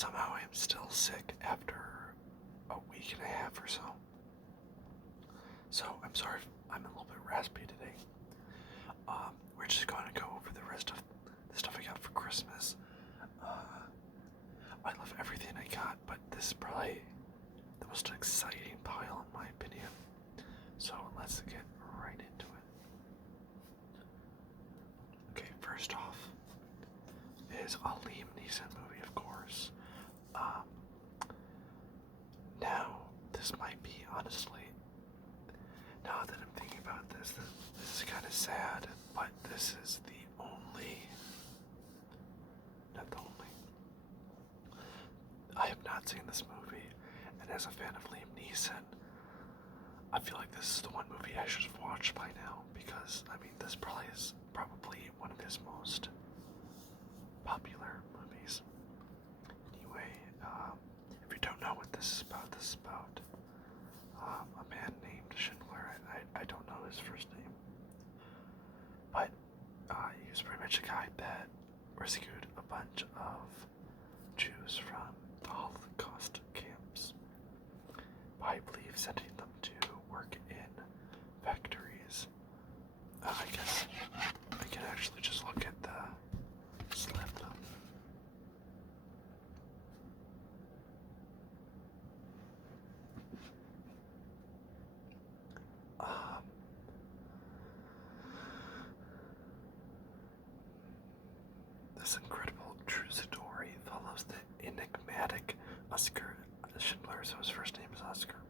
somehow I am still sick after a week and a half or so. So I'm sorry if I'm a little bit raspy today. We're just going to go over the rest of the stuff I got for Christmas. I love everything I got, but this is probably the most exciting pile in my opinion. So let's get right into it. Okay, first off is a Liam Neeson movie, of course. Now, this might be, honestly, now that I'm thinking about this is kind of sad, but this is not the only. I have not seen this movie, and as a fan of Liam Neeson, I feel like this is the one movie I should have watched by now, because, I mean, this probably is one of his most popular movies. Anyway, if you don't know what this is about a man named Schindler. I don't know his first name, but he was pretty much a guy that rescued a bunch of Jews from the Holocaust camps by, I believe, sending them to work in factories. I guess I can actually just look at the slip. This incredible true story follows the enigmatic Oscar Schindler, so his first name is Oscar,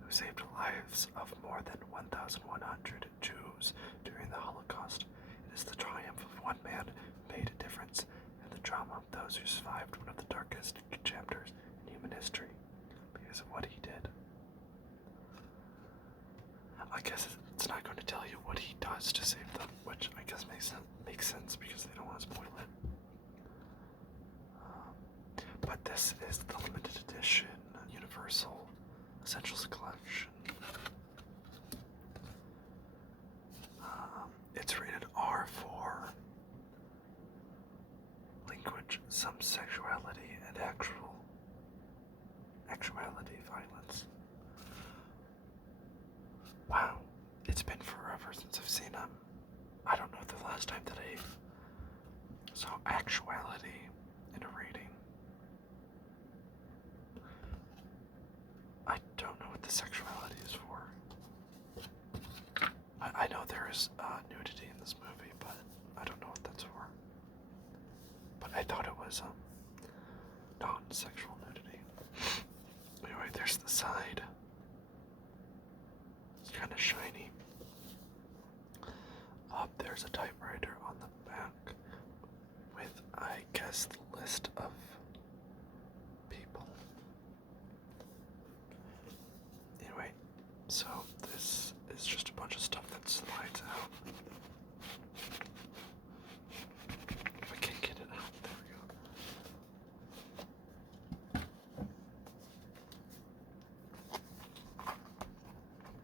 who saved the lives of more than 1,100 Jews during the Holocaust. It is the triumph of one man who made a difference, and the drama of those who survived one of the darkest chapters in human history because of what he did. I guess it's not going to tell you what he does to save them, which I guess makes sense because they don't want to spoil it. But this is the limited edition Universal Essentials Collection. It's rated R for language, some sexuality, and actuality violence. Wow, it's been forever since I've seen them. I don't know the last time that I saw actuality in a rating. I don't know what the sexuality is for. I know there is nudity in this movie, but I don't know what that's for. But I thought it was non-sexual nudity. Anyway, there's the side. It's kind of shiny. There's a typewriter on the back with, I guess, the list of people. Anyway, so this is just a bunch of stuff that slides out. If I can get it out, there we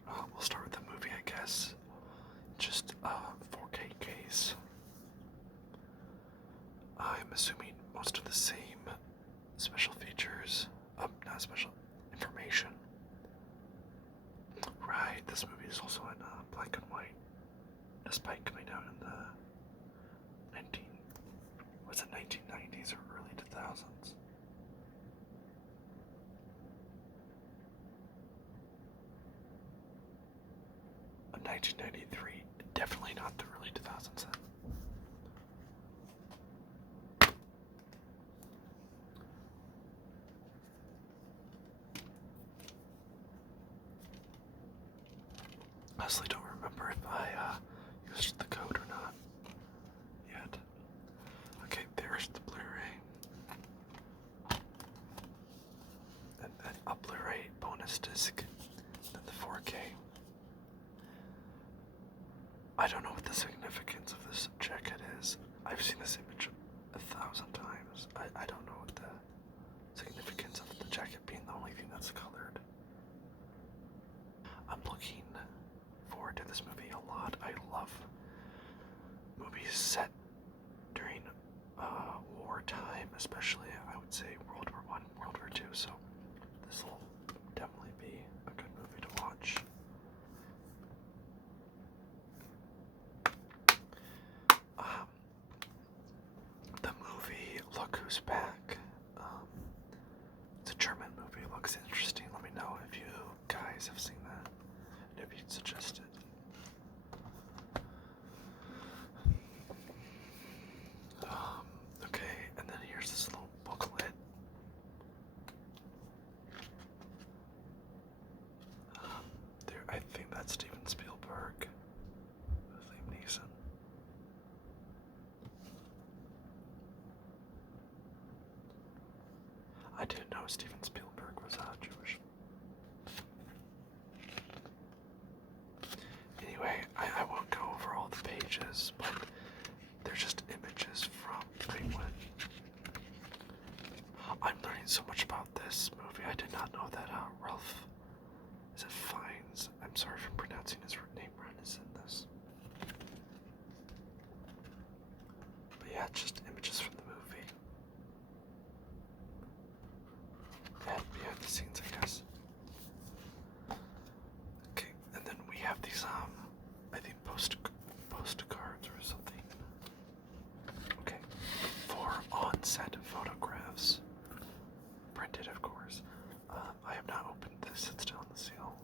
go. We'll start with the movie, I guess. Just a 4K case. I'm assuming most of the same special features, not special information. Right, this movie is also in black and white, despite coming out in the 1990s or early 2000s. A 1993, definitely not the early 2000s. Honestly, don't remember if I used the code or not yet. Okay, there's the Blu-ray. And then a Blu-ray bonus disc. Then the 4K. I don't know what the significance of this jacket is. I've seen this image 1,000 times. I don't know what the significance of the jacket being the only thing that's colored. I'm looking forward to this movie a lot. I love movies set during wartime, especially I would say World War Who's Back. It's a German movie. It looks interesting. Let me know if you guys have seen that. And if you'd suggest it. Okay, and then here's this little booklet. I think that's Steven Spielberg with Liam Neeson. I didn't know Steven Spielberg was Jewish. Anyway, I won't go over all the pages, but they're just images from Penguin. I'm learning so much about this movie. I did not know that Ralph, is it Fiennes? I'm sorry if I'm pronouncing his name right, is in this. But yeah, it's just images from the movie. And behind the scenes, I guess. Okay, and then we have these, I think postcards or something. Okay, 4 on-set photographs. Printed, of course. I have not opened this, it's still on the seal.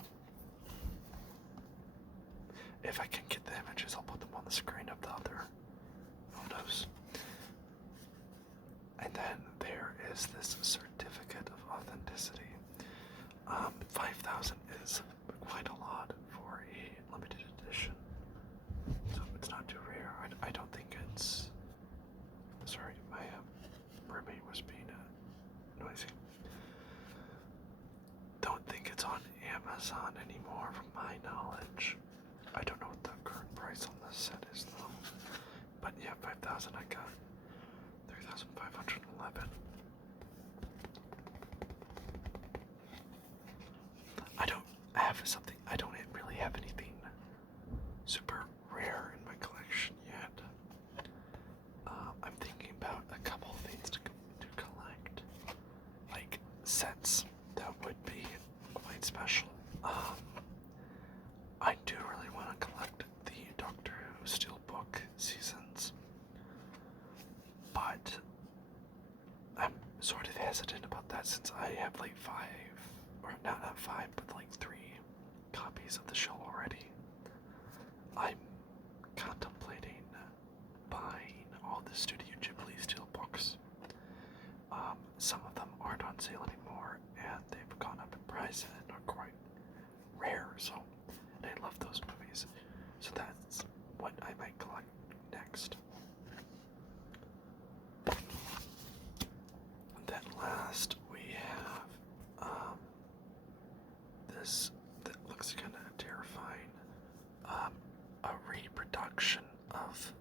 If I can get the images, I'll put them on the screen of the other photos. And then there is this certificate of authenticity. 5,000 is quite a lot for a limited edition. So it's not too rare. I don't think it's... Sorry, my roommate was being noisy. Don't think it's on Amazon anymore from my knowledge. I don't know what the current price on this set is though. But yeah, 5,000 I got. 3,511. I don't really have anything super rare in my collection yet. I'm thinking about a couple of things to collect. Like sets that would be quite special. I do really want to collect the Doctor Who Steelbook seasons, but I'm sort of hesitant about that since I have like 5, or not 5, but like 3 copies of the show already. I'm contemplating buying all the Studio Ghibli Steelbooks. Some of them aren't on sale anymore, and they've gone up in price and are quite rare, so and I love those movies. So that's what I might collect next. And then last we have this that looks kind of terrifying. A reproduction of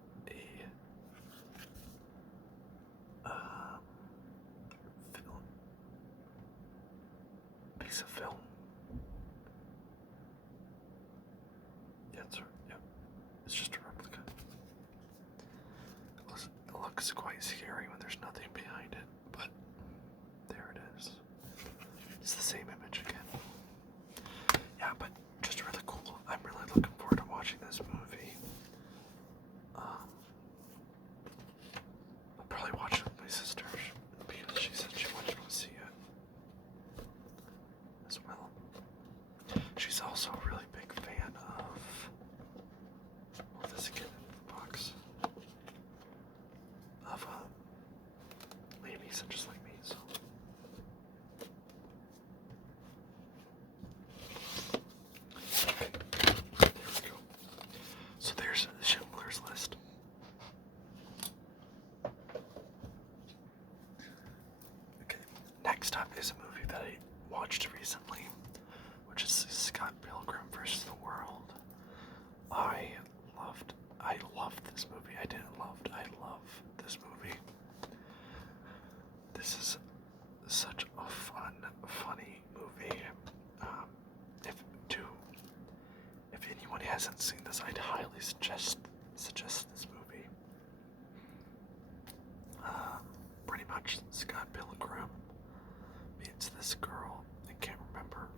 a piece of film. Yeah, it's just a replica. It looks quite scary when there's nothing behind it, but there it is. It's the same image again. Yeah, but just really cool. I'm really looking forward to watching this movie. I'll probably watch it with my sister because she said she wanted to see it as well. She's also a really big fan of, well, this again in the box, of Liam Neeson, just like me, so. Okay, there we go. So there's Schindler's List. Okay, next up is a movie that I watched recently, which is Scott Pilgrim vs. the World. I loved this movie. I love this movie. This is such a funny movie. If anyone hasn't seen this, I'd highly suggest this movie. Pretty much Scott Pilgrim meets this girl. I can't remember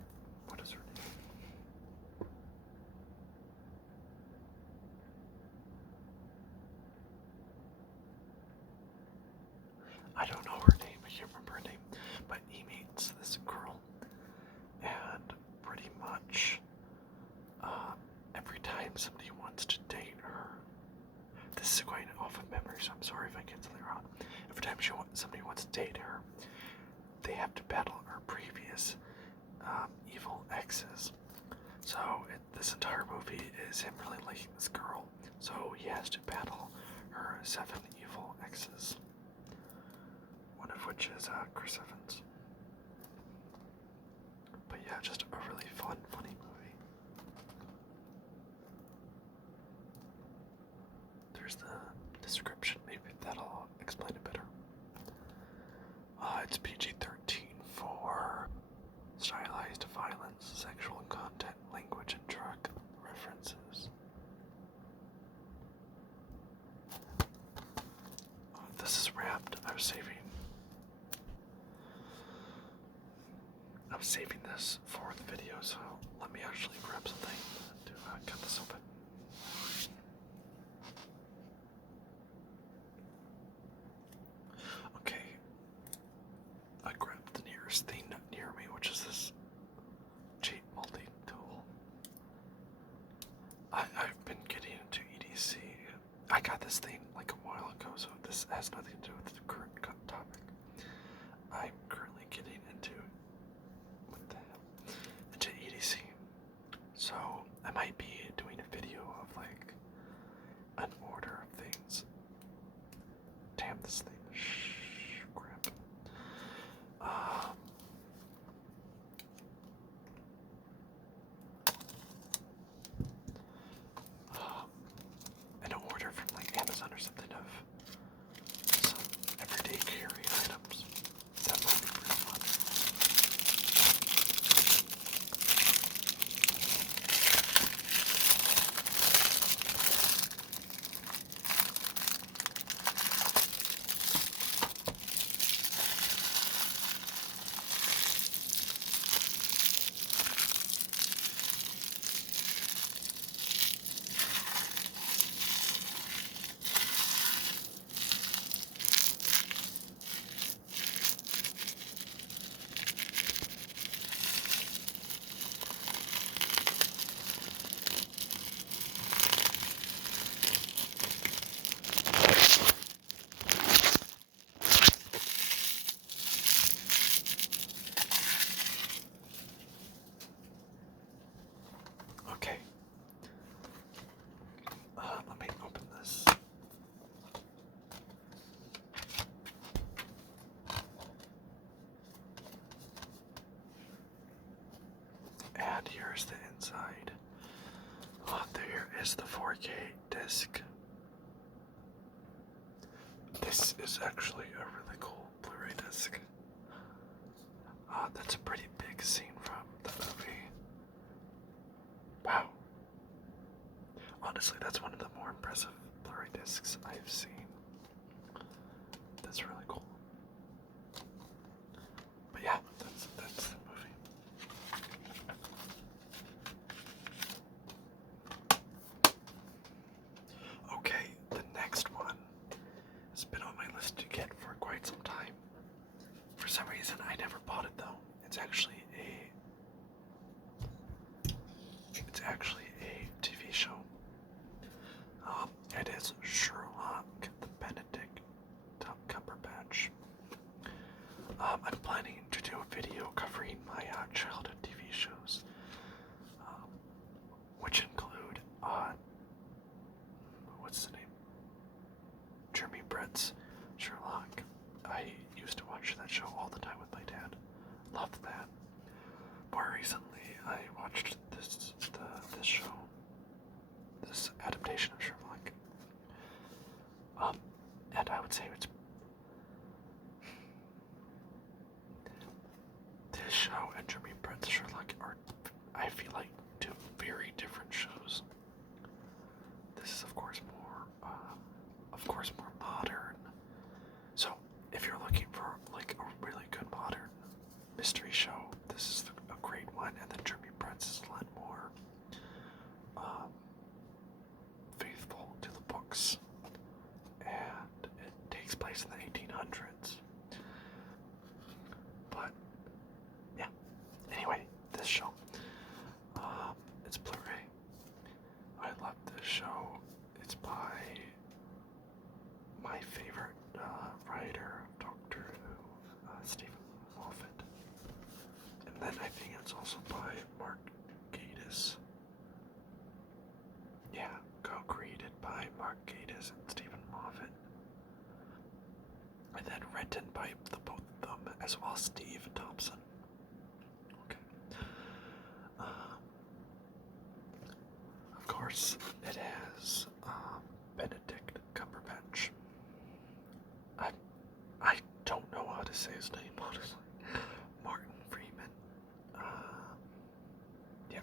what is her name. I don't know so I'm sorry if I get something wrong. Every time somebody wants to date her, they have to battle her previous evil exes. So this entire movie is him really liking this girl. So he has to battle her 7 evil exes. One of which is Chris Evans. But yeah, just a really fun, funny movie. There's the description. Maybe that'll explain it better. It's PG-13 for stylized violence, sexual content, language, and drug references. This is wrapped. I was saving this for the video, so let me actually grab something to cut this open. Okay, I grabbed the nearest thing near me, which is this cheap multi-tool. I've been getting into EDC. I got this thing like a while ago, so this has nothing to do with the current topic. I'm currently getting into EDC. So I might be doing a video of like an order of things. Damn, this thing. Shh, crap. An order from like Amazon or something of some everyday carry items. That might be pretty fun. Okay. Let me open this. And here's the inside. There is the 4K disc. This is actually a really cool Blu-ray disc. That's a pretty big scene from the movie. Wow. Honestly, that's one of the more impressive Blu-ray discs I've seen. That's really cool. But yeah, that's the movie. Okay, the next one has been on my list to get for quite some time. For some reason, I never bought it though. It's actually a TV show. It is Sherlock, the Benedict Cumberbatch. I'm planning to do a video covering my childhood TV shows, which include what's the name? Jeremy Brett's Sherlock. I used to watch that show all the time with my dad. Loved that. More recently, I watched this show, this adaptation of Sherlock. And I would say it's this show and Jeremy Brett's Sherlock are, I feel like, two very different shows. This is of course more modern. So if you're looking for like a really good modern mystery show, this is a great one. And then Jeremy Brett's is a lot more faithful to the books, and it takes place in the 1800s. But yeah, anyway, this show, it's Blu-ray. I love this show. It's by my then I think it's also by Mark Gatiss. Yeah, co-created by Mark Gatiss and Stephen Moffat. And then written by the both of them, as well as Steve Thompson. Okay. Of course, it has Benedict Cumberbatch. I don't know how to say his name, honestly. Martin Freeman. Yep.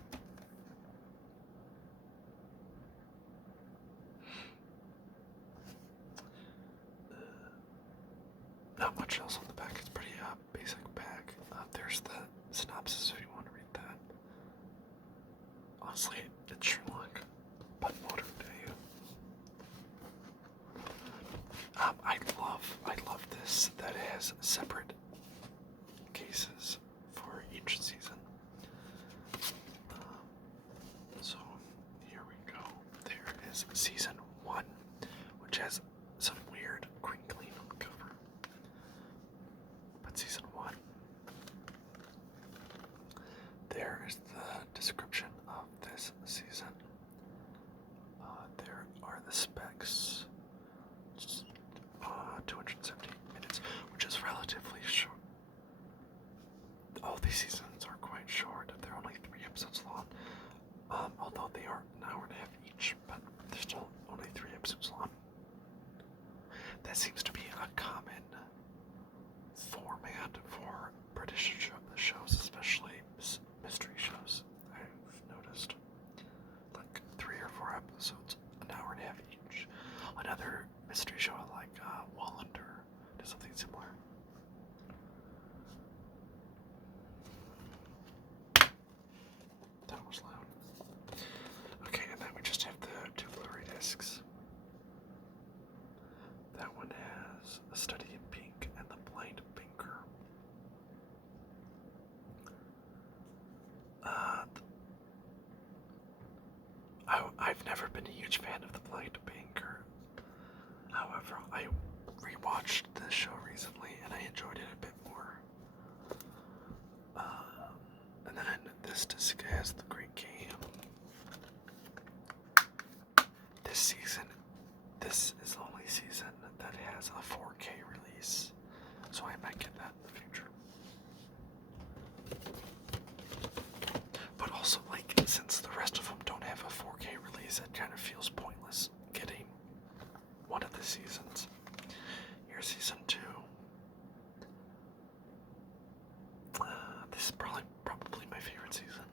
Not much else on the back. It's pretty basic back. There's the synopsis if you want to read that. Honestly, it's Sherlock, but modern day. I love this, that it has separate cases for each season. So here we go. There is season 1, which has some weird crinkling on the cover. But season 1. There is the description of this season. There are the specs. 270 minutes, which is relatively short. All these seasons are quite short. They're only 3 episodes long. Although they are an hour and a half each, but they're still only 3 episodes long. That seems to be a common format for British shows, especially mystery shows. I've noticed like 3 or 4 episodes, an hour and a half each. Another mystery show like Wallander does something similar. That was loud. Okay, and then we just have the 2 Blu-ray discs. That one has A Study in Pink and The Blind Banker. I've never been a huge fan of The Blind Banker. However, I rewatched this show recently and I enjoyed it a bit more. And then this disc has The Great Game. This is the only season that has a 4K release, so I might get that in the future. But also, like, since the rest of them don't have a 4K release, it kind of feels pointless getting one of the seasons. Here's season 2. This is probably my favorite season.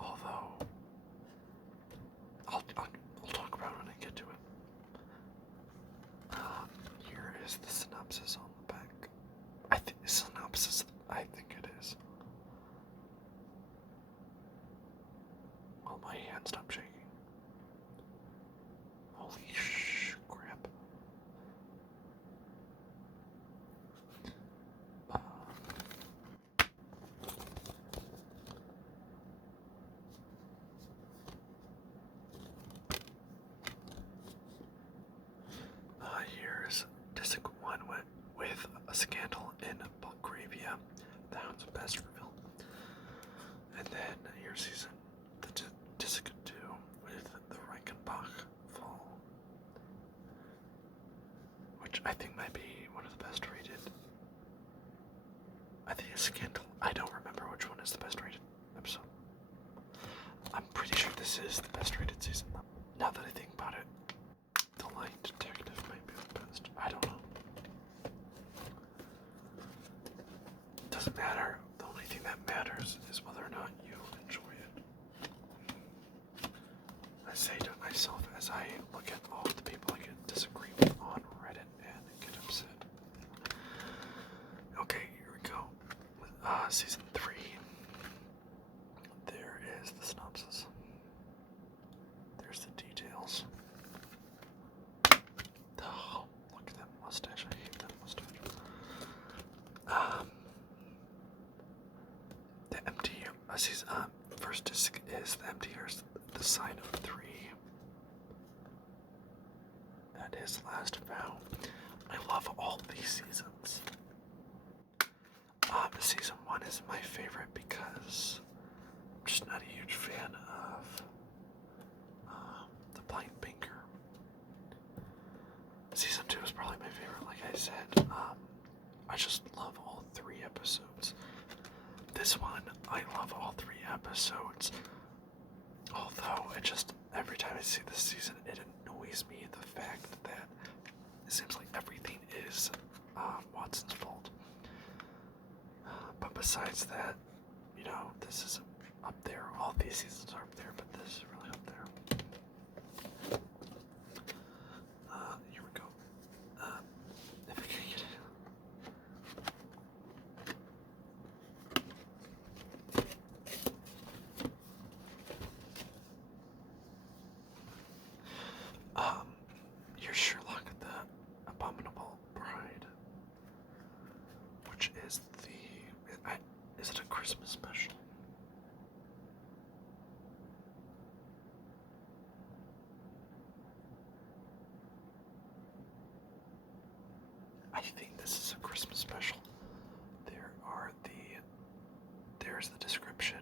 Although, I'll talk about it when I get to it. Here is the synopsis on the back. I think it is. Well, my hand stopped shaking. Holy crap. Here's disc 1 with A Scandal in Belgravia, The Hounds of Baskerville. And then here's disc 2 with The Reichenbach Fall, which I think might be one of the best rated. I think A Scandal. I don't remember which one is the best rated episode. I'm pretty sure this is the best rated season, though. Now that I think about it, The Lie Detective might be the best. I don't know. Doesn't matter. The only thing that matters is whether or not you enjoy it. I say to myself as I look at all the people I can disagree with on Reddit and get upset. Okay, here we go. Season 3. There is the synopsis. There's the details. Oh, look at that mustache. I hate that mustache. The empty first disc is the empty earth, the sign of 3. And his last vow. I love all these seasons. season 1 is my favorite because I'm just not a huge fan of the blind banker. Season 2 is probably my favorite, like I said. I just love all 3 episodes. This one, I love all 3 episodes. Although, every time I see this season, it annoys me the fact that it seems like everything is Watson's fault. But besides that, this is up there. All these seasons are up there, but this is really up there. Here we go. If I can get it. Your Sherlock the Abominable Bride, which is is it a Christmas special? I think this is a Christmas special. There's the description.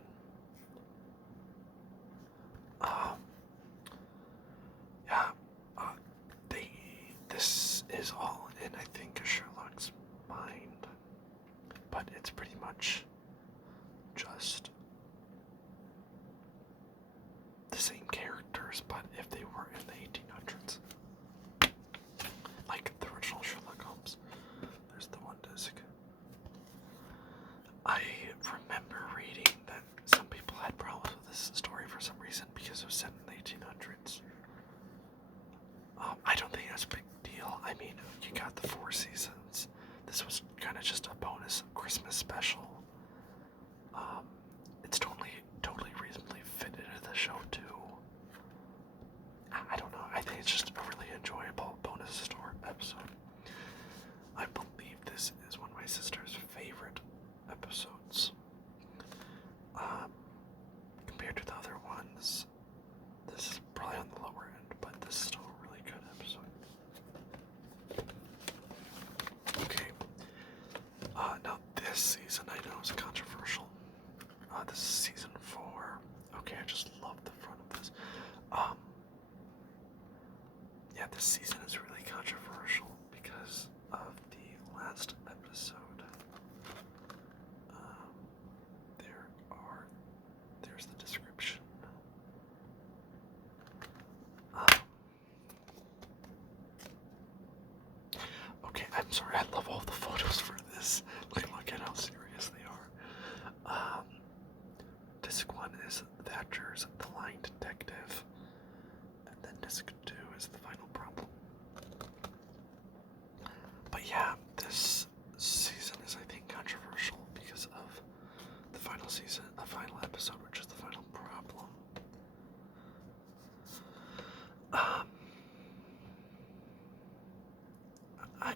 This is all in, I think, Sherlock's mind, but it's pretty much just the same characters, but if they were in the 1800s, like the original Sherlock Holmes. There's the one disc. I remember reading that some people had problems with this story for some reason because it was set in the 1800s. I don't think that's a big deal. I mean, you got the 4 seasons. This was kind of just a bonus Christmas special. It's totally reasonably fit into the show too. I don't know. I think it's just a really enjoyable bonus story episode. I believe this is one of my sister's favorite episodes. Compared to the other ones, this is probably on the lower end, but this is still a really good episode. Okay. Now this season I know is controversial. This is season 4. Okay, I just love the front of this. Yeah, this season is really controversial because of the last episode. There's the description. Okay, I'm sorry, I love all the photos for this. Like, look at how serious they are. Disc 1 is Thatcher's The Lying Detective, and then Disc 2 is The Final Problem. But yeah, this season is, I think, controversial because of the final episode, which is The Final Problem.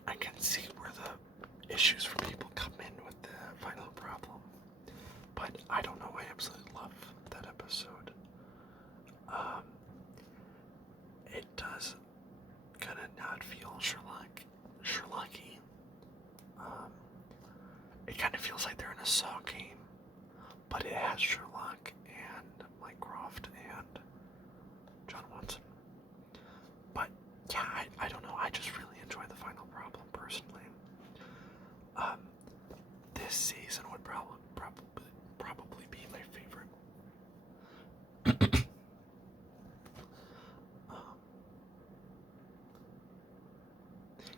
I can see where the issues for people come in with the Final Problem, but I don't know, I absolutely love that episode. It does kind of not feel Sherlocky. It kind of feels like they're in a Saw game, but it has Sherlock and Mycroft and John Watson. But yeah, I don't know, I just really enjoy The Final Problem personally. This season would probably be my favorite.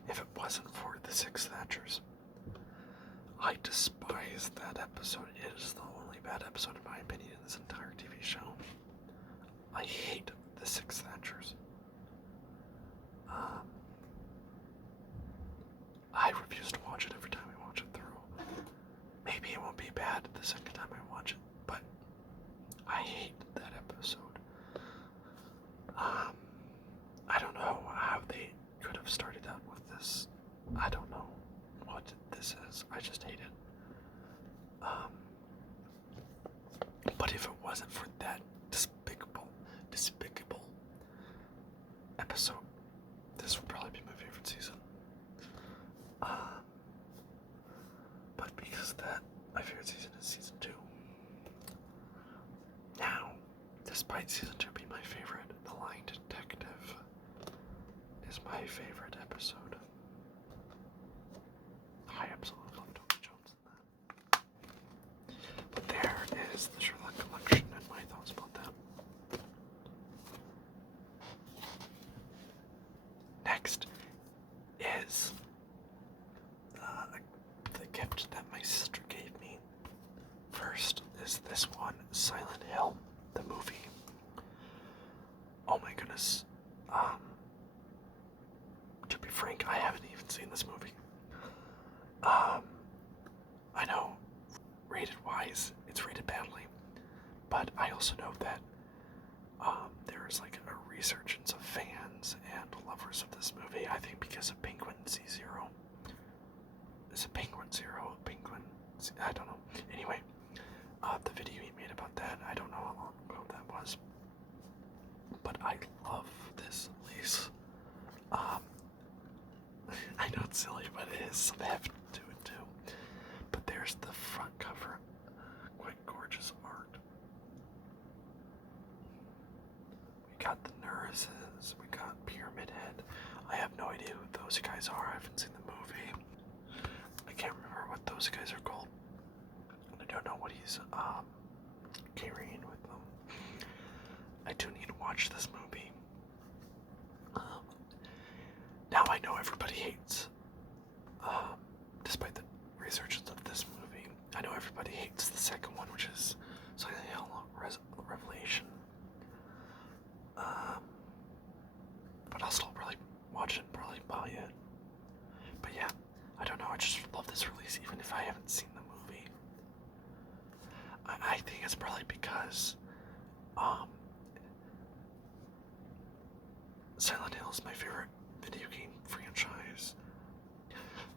If it wasn't for the 6 Thatchers, I despise that episode. It is the only bad episode, in my opinion, in this entire TV show. I hate the 6 Thatchers. I refuse to watch it every time I watch it through. Maybe it won't be bad the second time I watch it, but I hate that episode. I don't know how they could have started out with this. I don't know what this is. I just hate it. But if it wasn't for that despicable episode, this would probably be my favorite season. But because that my favorite season is season 2. Now, despite season 2 being my favorite, The Lying Detective is my favorite episode. I absolutely love Toby Jones in that. But there is the Sherlock collection and my thoughts about that. Next is the gift that my sister gave me. First is this one, Silent Hill, the movie. Oh my goodness. To be frank, I haven't even seen this movie. I know, rated wise, it's rated badly, but I also know that there's like a resurgence of fans and lovers of this movie. I think because of Penguin C0. Is it Penguin Zero? Penguin? I don't know. Anyway, the video he made about that, I don't know how long ago that was, but I love this release. I know it's silly, but it is some heft to it too. But there's the front cover, quite gorgeous art. We got the nurses, we got Pyramid Head. I have no idea who those guys are. I haven't seen the movie. I can't remember what those guys are called. I don't know what he's carrying with them. I do need to watch this movie. Now I know everybody hates, despite the resurgence of this movie, I know everybody hates the second one, which is Silent Hill Revelation. But I'll still probably watch it and probably buy it. But yeah, I don't know, I just love this release even if I haven't seen the movie. I think it's probably because Silent Hill is my favorite video game franchise.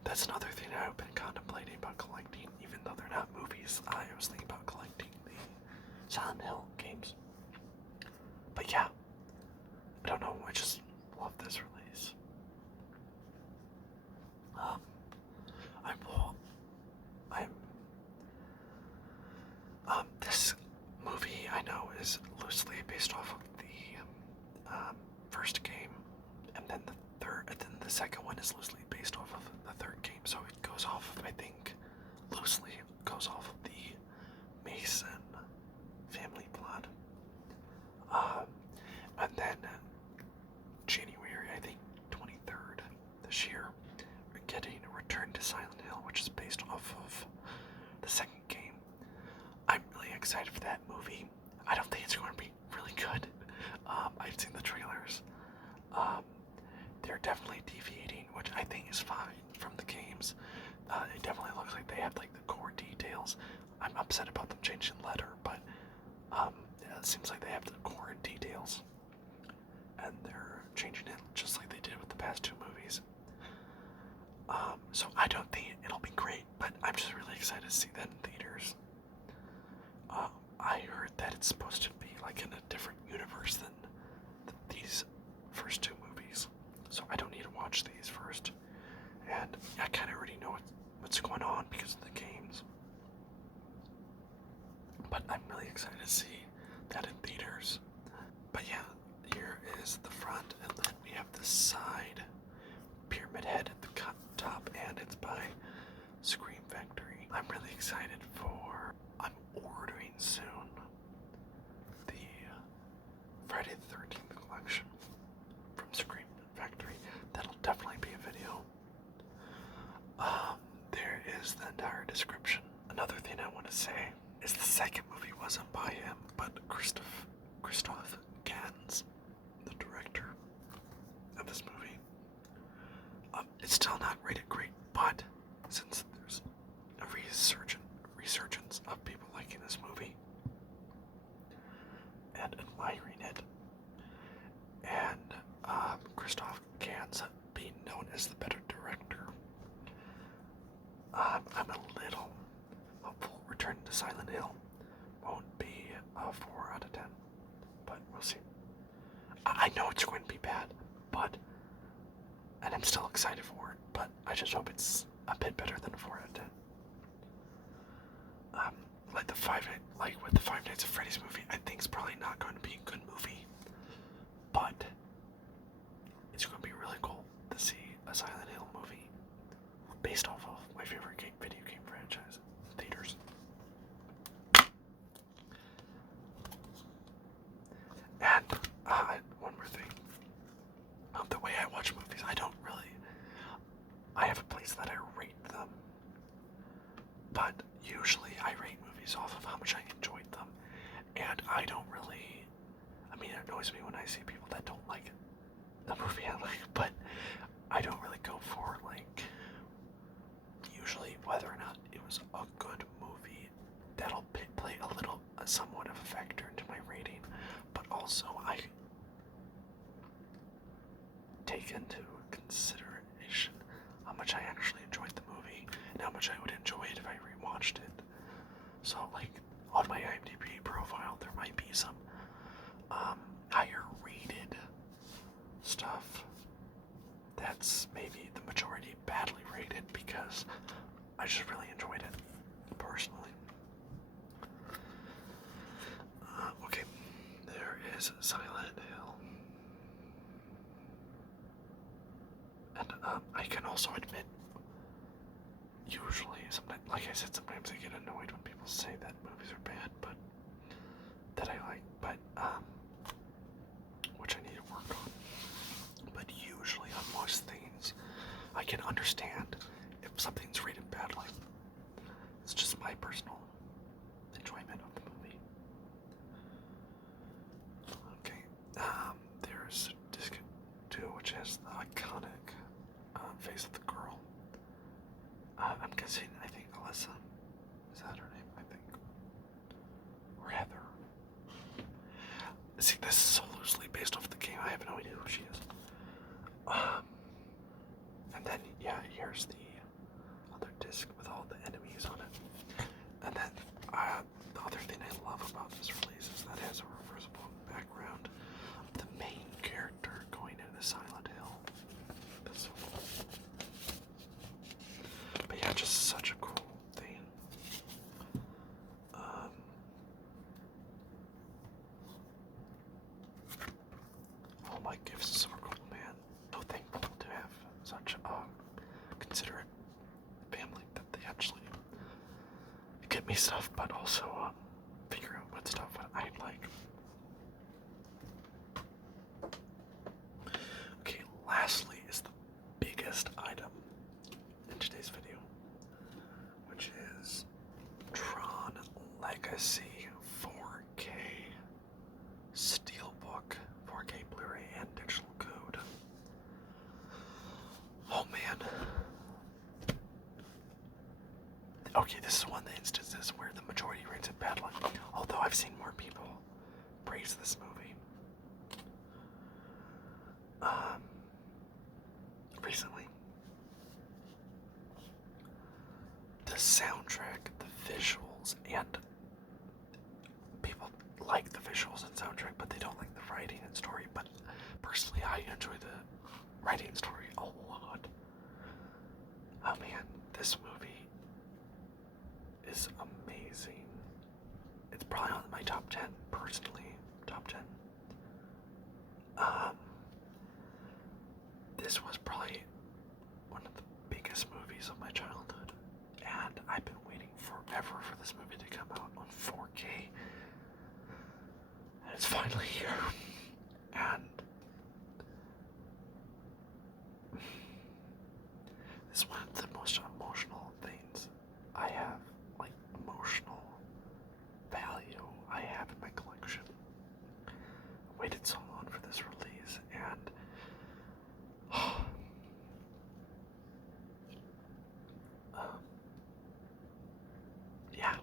That's another thing I've been contemplating about collecting, even though they're not movies. I was thinking about collecting the Silent Hill games. But yeah, I don't know, I just love this release. This movie I know is loosely based off of the first game, and then the second one is loosely based off of the third game. So it goes off of, I think, loosely goes off of the Mason family plot. And then January, I think 23rd this year, we're getting a Return to Silent Hill, which is based off of the second game. I'm really excited for that movie. I don't think it's going to be really good. I've seen the trailers. They're definitely deviating, which I think is fine from the games. It definitely looks like they have like the core details. I'm upset about them changing letter, but it seems like they have the core details, and they're changing it just like they did with the past two movies. So I don't think it'll be great, but I'm just really excited to see that in theaters. I heard that it's supposed to be like in a different universe than these first two movies, so I don't need to watch these first. And I kind of already know what's going on because of the games. But I'm really excited to see that in theaters. But yeah, here is the front, and then we have the side Pyramid Head at the top, and it's by Scream Factory. I'm really excited for, I'm ordering soon the Friday the 13th collection from Scream Factory. That'll definitely be a video. There is the entire description. Another thing I want to say is the second movie wasn't by him, but Christoph Gans, the director of this movie. It's still not rated great, but since there's a resurgence of people liking this movie and admiring it, and Christoph Gans being known as the better director, I'm a little hopeful Return to Silent Hill won't be a 4 out of 10, but we'll see. I know it's going to be bad, and I'm still excited for it, but I just hope it's a bit better than a 4 out of 10. with the Five Nights at Freddy's movie, I think it's probably not going to be a good movie, but it's going to be really cool to see a Silent Hill movie based off of my favorite video game franchise in theaters. And one more thing. The way I watch movies, I have a place that I rate them. But usually I rate movies off of how much I enjoyed them. And I don't really, it annoys me when I see people that don't like the movie I like, but I don't really go for, usually whether or not it was a good movie. That'll play somewhat of a factor into my rating. But also, I take into consideration how much I actually enjoyed the movie and how much I would enjoy it if I rewatched it. So, on my IMDb profile, there might be some higher rated stuff that's maybe the majority badly rated because I just really enjoyed it personally. Okay, there is Silent Hill. And I can also admit, usually, sometimes, like I said, sometimes I get annoyed when people say that movies are bad, but that I like, which I need to work on. But usually on most things, I can understand if something's rated badly. It's just my personal enjoyment of the movie. Okay, there's Disc 2, which has the iconic face of the girl. I'm guessing, I think Alyssa. Is that her name? I think. Or Heather. See, this is so loosely based off the game, I have no idea who she is. And then, yeah, here's the other disc with all the enemies on it. And then, the other thing I love about this release is that it has a reversible background of the main character going into Silent Hill. That's so cool. But yeah, just such a cool thing. All my gifts are cool, man. So thankful to have such a considerate family that they actually get me stuff, but also figure out what stuff I'd like. Okay, lastly is the biggest item in today's video, which is Tron Legacy 4K Steelbook, 4K Blu-ray and digital code. Oh man. Okay, this is one of the instances where the majority rates it badly, although I've seen more people praise this movie. Recently. The soundtrack, the visuals, and people like the visuals and soundtrack, but they don't like the writing and story. But personally, I enjoy the writing and story a lot. Oh man, this movie is amazing. It's probably on my top 10, personally. Top 10. This was probably one of the biggest movies of my childhood, and I've been waiting forever for this movie to come out on 4K, and it's finally here, and this is one of the most emotional things I have, emotional value I have in my collection. I waited so long for this release, and yeah,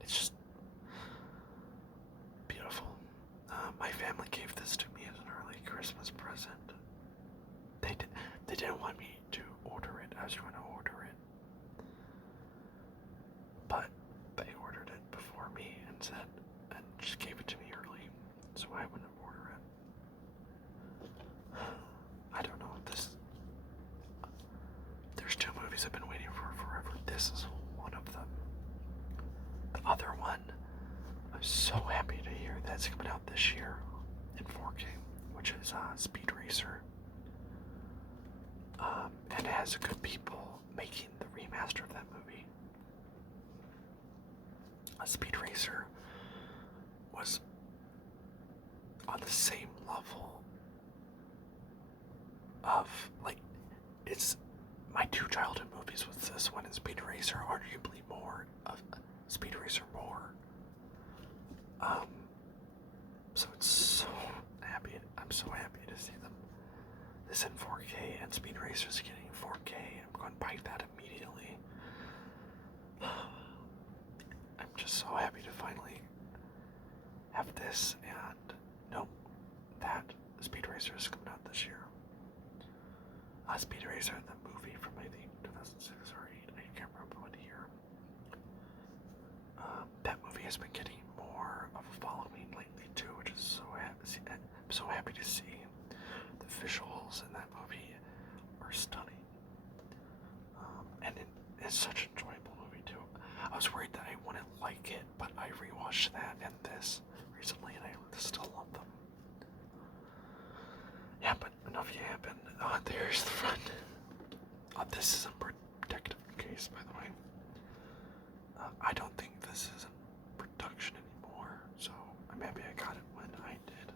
it's just beautiful. My family gave this to me as an early Christmas present. They didn't want me to order it. I was going to order it, but they ordered it before me and just gave it to me early, so I wouldn't order it. I don't know if this. There's two movies I've been waiting for forever. This is one of them. The other so happy to hear that's coming out this year in 4K, which is Speed Racer. And it has good people making the remaster of that movie. Speed Racer was on the same level of, like, it's my two childhood movies with this one and Speed Racer, arguably more of Speed Racer more. So it's so happy. I'm so happy to see them. This in 4K and Speed Racer's getting 4K. I'm going to buy that immediately. I'm just so happy to finally have this and know that Speed Racer is coming out this year. Speed Racer, the movie from I think 2006 or 8, I can't remember what year. That movie has been getting more of a following lately too, which is I'm so happy to see. The visuals in that movie are stunning, and it's such an enjoyable movie too. I was worried that I wouldn't like it, but I rewatched that and this recently, and I still love them. Yeah, but enough yapping. There's the front. This is a protective case, by the way. I don't think this is in production anymore, so I'm happy I got it when I did.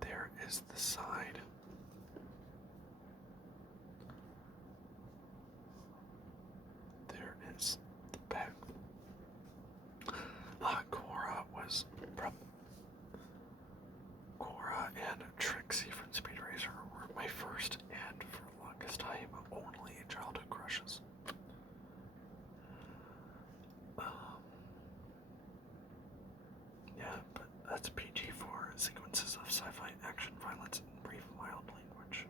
There is the side. There is the back. Cora and Trixie from Speed Racer were my first and, for the longest time, only childhood crushes. Yeah, but that's PG for sequences of sci-fi action, violence, and brief, mild language.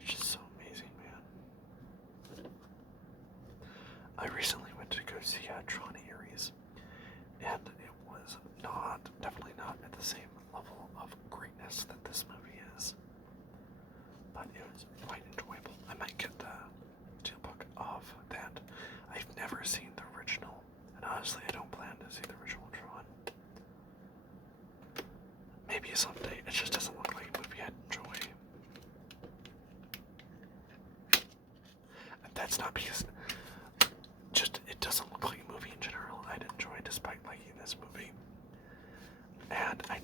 It's just so amazing, man. I recently went to go see Tron Ares, and it was definitely not at the same level of greatness that this movie is, but it was quite enjoyable. I might get the steelbook of that. I've never seen the original, and honestly I don't plan to see the original Tron. Maybe someday. It just doesn't look like a movie I'd enjoy. And that's not because it doesn't look like a movie in general I'd enjoy despite liking this movie. And I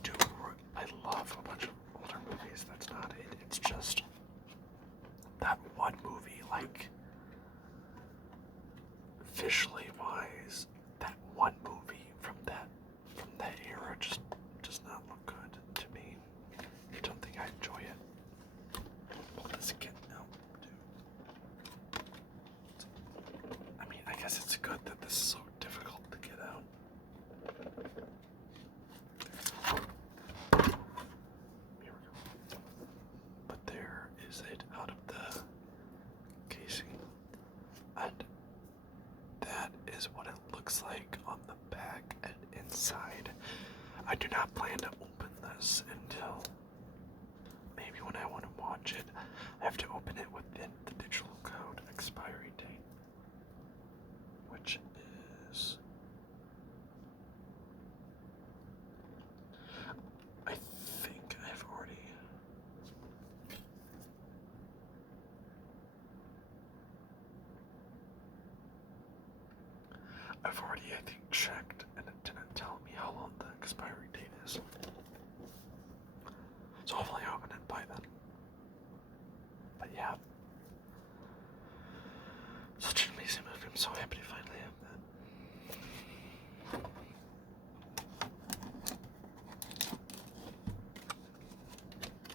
love a bunch of older movies. That's not it. It's just that one movie, like, visually wise, that one movie from that era just does not look good to me. I don't think I enjoy it. Pull this again now, dude. I mean, I guess it's good that this is so difficult to get out. Here we go. But there is it out of the casing. And that is what it looks like on the back and inside. I do not plan to open this until maybe when I want to watch it. I have to open it within the digital code expiry date, which is, I think I've already, I think, checked, and it didn't tell me how long the expiry date is. So hopefully I'll open it by then. But yeah. Such an amazing movie. I'm so happy to finally have that.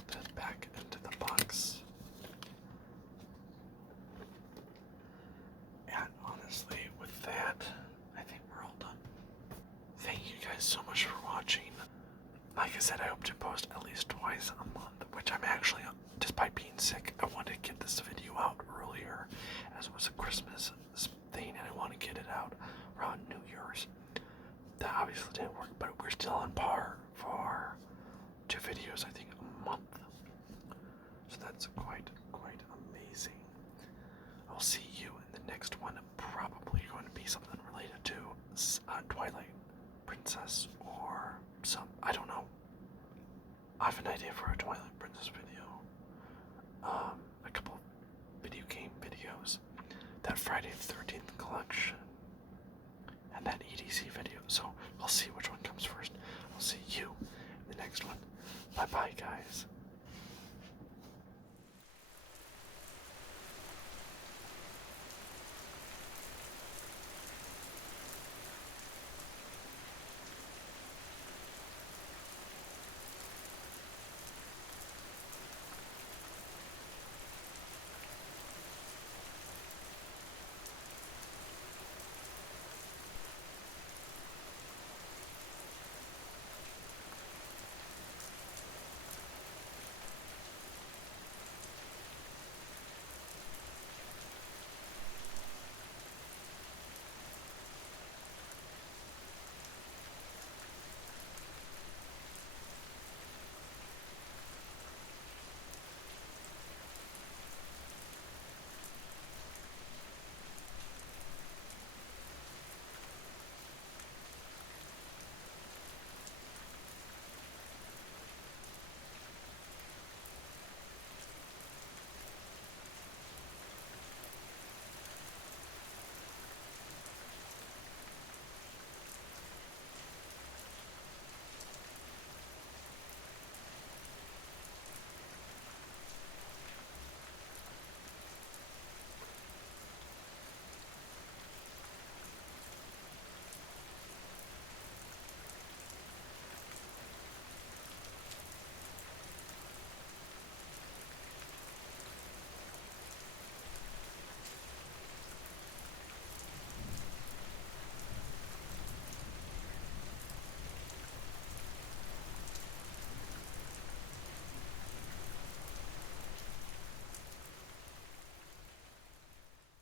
Put it back into the box. And honestly, with that, I think we're all done. Thank you guys so much for watching. Like I said, I hope to post at least twice a month, which I'm actually, despite being sick, I wanted to get this video out earlier, as it was a Christmas thing, and I want to get it out around New Year's. That obviously didn't work, but we're still on par for 2 videos, I think, a month. So that's quite amazing. I'll see you in something related to Twilight Princess or I don't know. I have an idea for a Twilight Princess video. A couple video game videos, that Friday the 13th collection, and that EDC video. So we'll see which one comes first. I'll see you in the next one. Bye bye, guys.